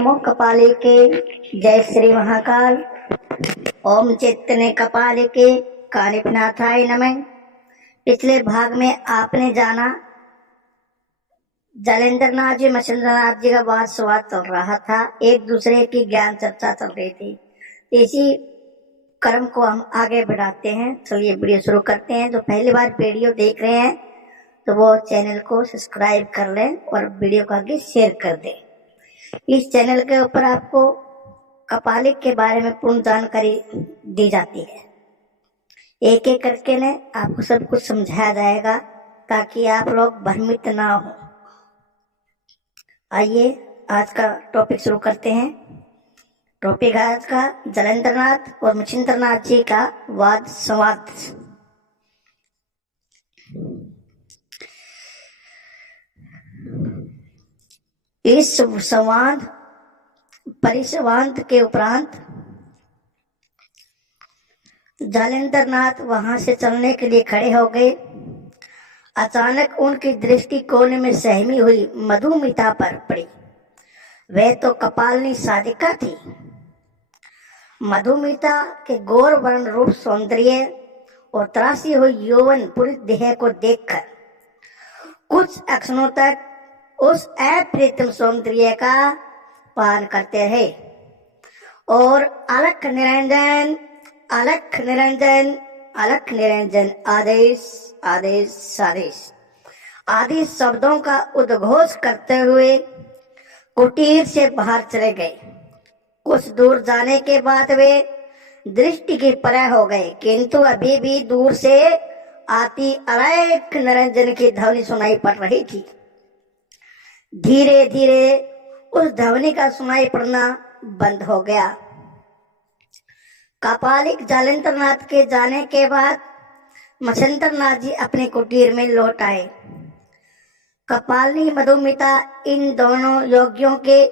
नमो कपाले के। जय श्री महाकाल। ओम चैतन्य कपाले के कानिपनाथाय नमः। पिछले भाग में आपने जाना जलेंद्रनाथ जी मछेंद्रनाथ जी का वाद संवाद चल रहा था, एक दूसरे की ज्ञान चर्चा चल रही थी। इसी क्रम को हम आगे बढ़ाते हैं। चलिए वीडियो शुरू करते हैं। जो पहली बार वीडियो देख रहे हैं तो वो चैनल को सब्सक्राइब कर लें और वीडियो को आगे शेयर कर दें। इस चैनल के ऊपर आपको कपालिक के बारे में पूर्ण जानकारी दी जाती है। एक एक करके ने आपको सब कुछ समझाया जाएगा ताकि आप लोग भ्रमित ना हो। आइए आज का टॉपिक शुरू करते हैं। टॉपिक आज का जलेंद्रनाथ और मछेंद्रनाथ जी का वाद संवाद। इस संवाद परिसंवाद के उपरांत जलेंद्रनाथ वहां से चलने के लिए खड़े हो गए। अचानक उनकी दृष्टि कोने में सहमी हुई मधुमिता पर पड़ी। वह तो कपालिनी साधिका थी। मधुमिता के गौर वर्ण रूप सौंदर्य और तराशी हुई यौवन पूरी देह को देखकर कुछ क्षणों तक उस अप्रितम सौंदर्य का पान करते रहे और अलख निरंजन अलख निरंजन अलख निरंजन आदेश आदेश आदेश आदि शब्दों का उद्घोष करते हुए कुटीर से बाहर चले गए। कुछ दूर जाने के बाद वे दृष्टि की पराह हो गए, किंतु अभी भी दूर से आती अलख निरंजन की ध्वनि सुनाई पड़ रही थी। धीरे धीरे उस ध्वनि का सुनाई पड़ना बंद हो गया। कपालिक जलेंद्रनाथ के जाने के बाद मछेंद्रनाथ जी अपने कुटीर में लौट आए। कपालिनी मधुमिता इन दोनों योगियों के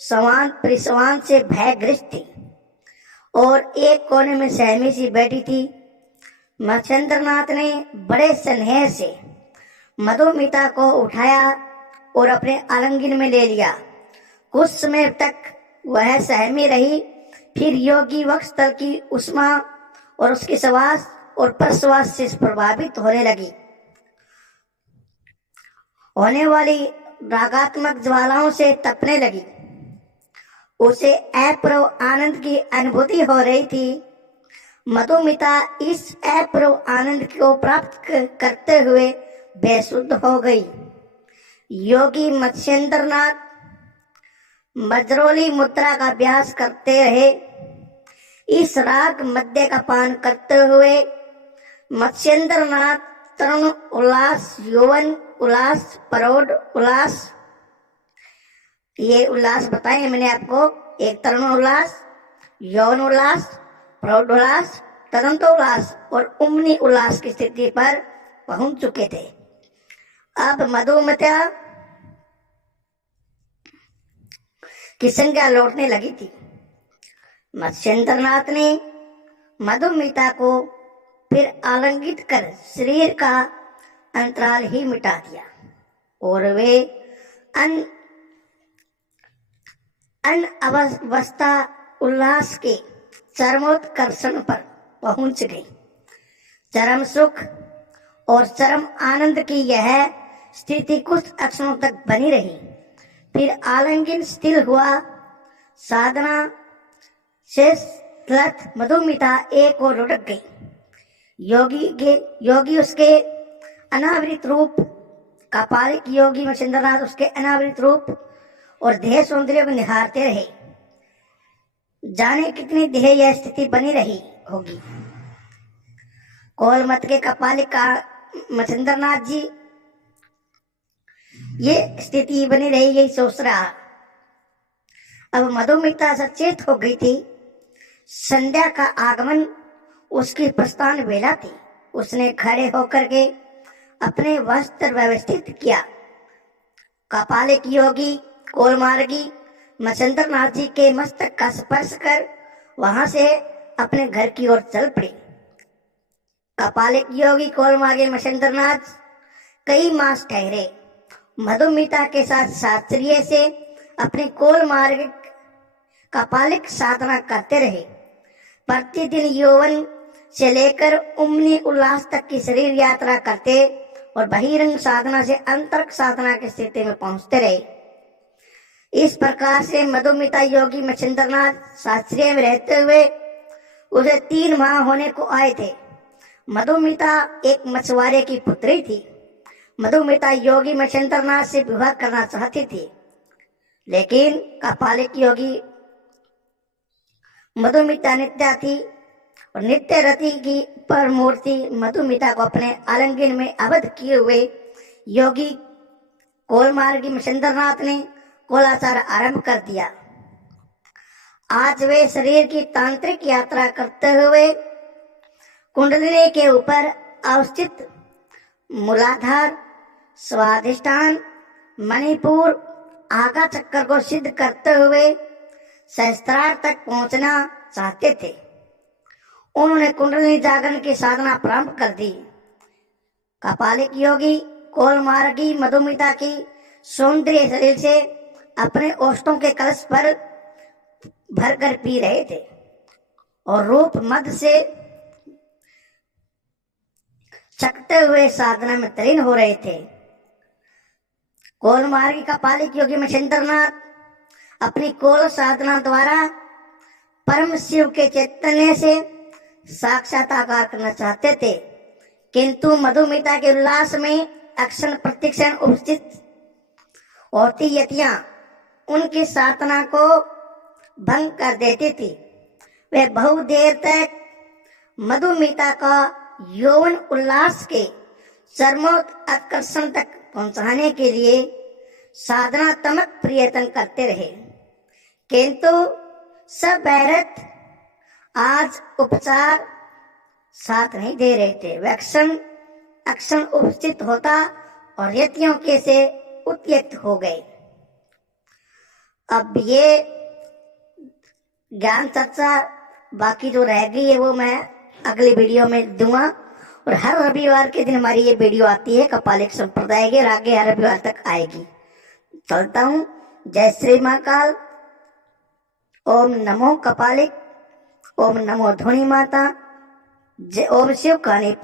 संवाद परिसंवाद से भयग्रस्त थी और एक कोने में सहमी सी बैठी थी। मछेंद्रनाथ ने बड़े स्नेह से मधुमिता को उठाया और अपने आलिंगन में ले लिया। कुछ समय तक वह सहमी रही, फिर योगी वक्षस्थल की उष्मा और उसके श्वास और प्रश्वास से प्रभावित होने लगी। होने वाली रागात्मक ज्वालाओं से तपने लगी। उसे अपूर्व आनंद की अनुभूति हो रही थी। मधुमिता इस अपूर्व आनंद को प्राप्त करते हुए बेसुध हो गई। योगी मछेंद्रनाथ वज्रोली मुद्रा का अभ्यास करते रहे। इस राग मध्य का पान करते हुए मछेंद्रनाथ तरुण उल्लास, यौवन उल्लास, प्रौढ़ उल्लास, ये उल्लास बताए मैंने आपको। एक तरुण उल्लास, यौवन उल्लास, प्रौढ़ उल्लास, तदंत उल्लास और उम्नी उल्लास की स्थिति पर पहुंच चुके थे। अब मधुमिता की संज्ञा लौटने लगी थी। मछेंद्रनाथ ने मधुमिता को फिर आलिंगित कर शरीर का अंतराल ही मिटा दिया और वे अवस्था उल्लास के चरमोत्कर्षण पर पहुंच गई। चरम सुख और चरम आनंद की यह स्थिति कुछ क्षणों तक बनी रही। फिर आलिंगन स्थिर हुआ। साधना से मधुमिता एक और लुढ़क गई। योगी उसके अनावृत रूप, कपालिक योगी मछेंद्रनाथ उसके अनावृत रूप और देह सौंदर्य को निहारते रहे। जाने कितनी देह यह स्थिति बनी रही होगी। कोलमत के कपालिक का मछेंद्रनाथ जी ये स्थिति बनी रही, यही सोच रहा। अब मधुमिता सचेत हो गई थी। संध्या का आगमन उसकी प्रस्थान वेला थी। उसने खड़े होकर के अपने वस्त्र व्यवस्थित किया। कपालिक योगी कोलमार्गी मछेंद्रनाथ जी के मस्तक का स्पर्श कर वहां से अपने घर की ओर चल पड़े। कपालिक योगी कोलमार्गी मछेंद्रनाथ कई मास ठहरे। मधुमिता के साथ शास्त्रीय से अपनी कोल मार्ग कपालिक साधना करते रहे। प्रतिदिन यौवन से लेकर उम्नी उल्लास तक की शरीर यात्रा करते और बहिरंग साधना से अंतरंग साधना की स्थिति में पहुंचते रहे। इस प्रकार से मधुमिता योगी मच्छिंद्रनाथ शास्त्रीय में रहते हुए उसे 3 माह होने को आए थे। मधुमिता एक मछुआरे की पुत्री थी। मधुमिता योगी मच्छिंद्रनाथ से विवाह करना चाहती थी, लेकिन कपालिक योगी मधुमिता नित्या थी और नित्य रति की पर मूर्ति मधुमिता को अपने आलिंगन में आबद्ध किए हुए योगी कोलमार्गी मच्छिंद्रनाथ ने कोलाचार आरंभ कर दिया। आज वे शरीर की तांत्रिक यात्रा करते हुए कुंडलिनी के ऊपर अवस्थित मूलाधार, स्वाधिष्ठान, मणिपुर, आगा चक्कर को सिद्ध करते हुए सहस्त्रार तक पहुंचना चाहते थे। उन्होंने कुंडलिनी जागरण की साधना प्रारंभ कर दी। कपालिक योगी कोलमार्गी मधुमिता की सौंदर्य शरीर से अपने ओष्ठों के कलश पर भरकर पी रहे थे और रूप मद से चकते हुए साधना में तल्लीन हो रहे थे। कोलमार्गी कपालिक योगी मच्छिंद्रनाथ अपनी कोल साधना द्वारा परम शिव के चैतन्य से साक्षात्कार करना चाहते थे, किंतु मधुमिता के उल्लास में अक्षण प्रतिक्षण उपस्थित होती यतियां उनकी साधना को भंग कर देती थी। वे बहुत देर तक मधुमिता का यौवन उल्लास के चरमोत्कर्ष आकर्षण तक पहुंचाने के लिए साधनात्मक प्रयत्न करते रहे, किंतु सब बैरत आज उपचार साथ नहीं दे रहे थे। वे अक्षण उपस्थित होता और यतियों के से उत्यक्त हो गए। अब ये ज्ञान चर्चा बाकी जो रह गई है वो मैं अगली वीडियो में दूंगा, और हर रविवार के दिन हमारी ये वीडियो आती है कपालिक संप्रदाय के, आगे हर रविवार तक आएगी। चलता हूँ। जय श्री महाकाल। ओम नमो कपालिक, ओम नमो धुनी माता, जय ओम शिव कानी।